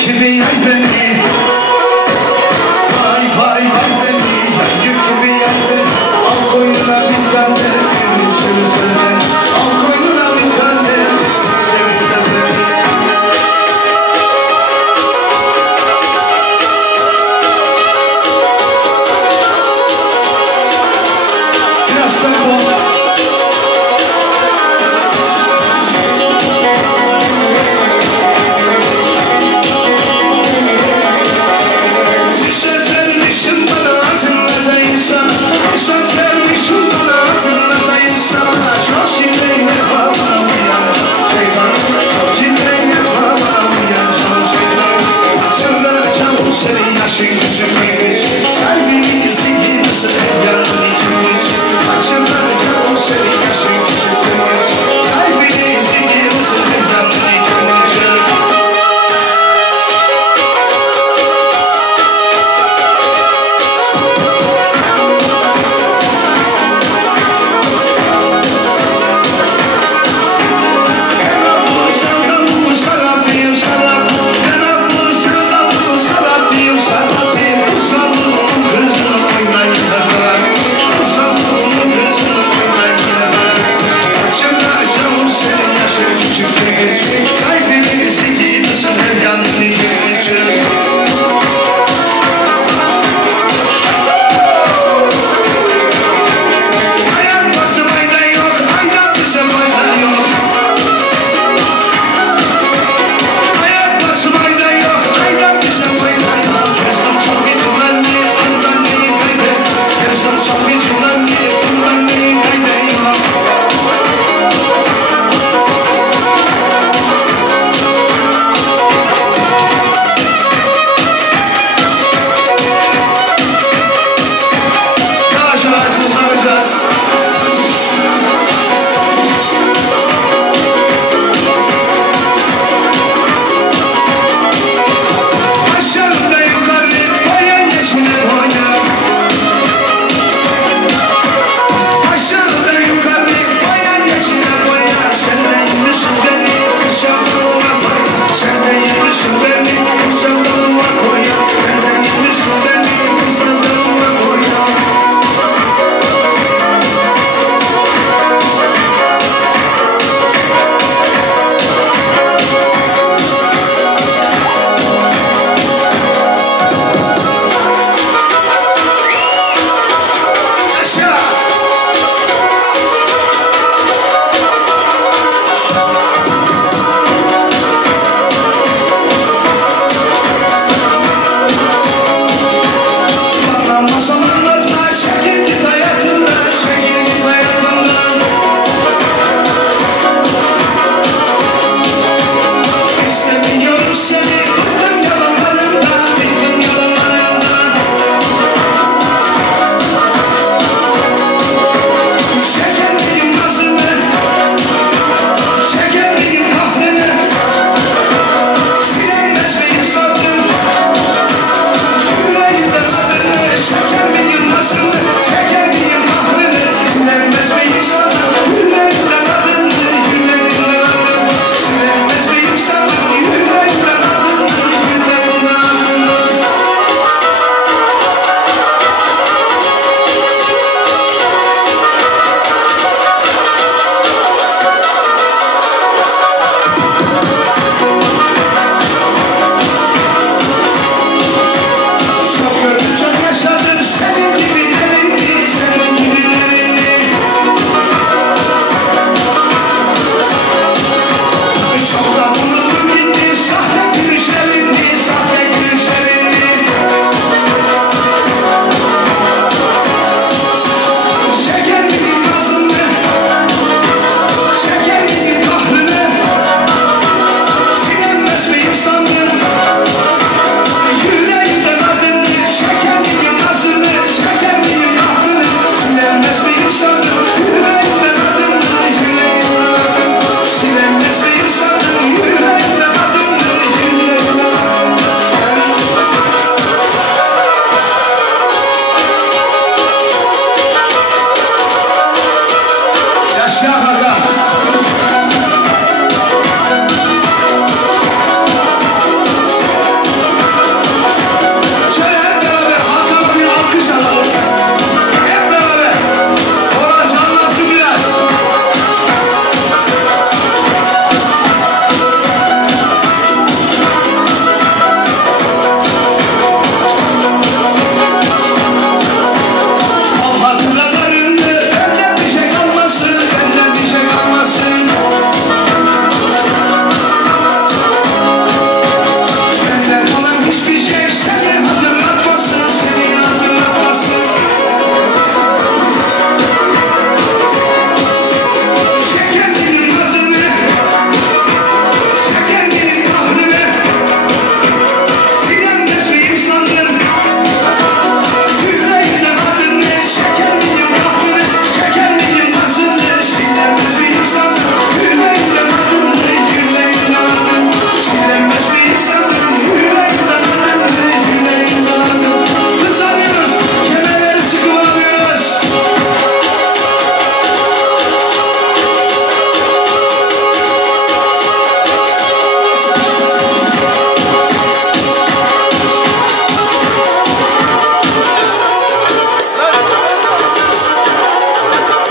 to be open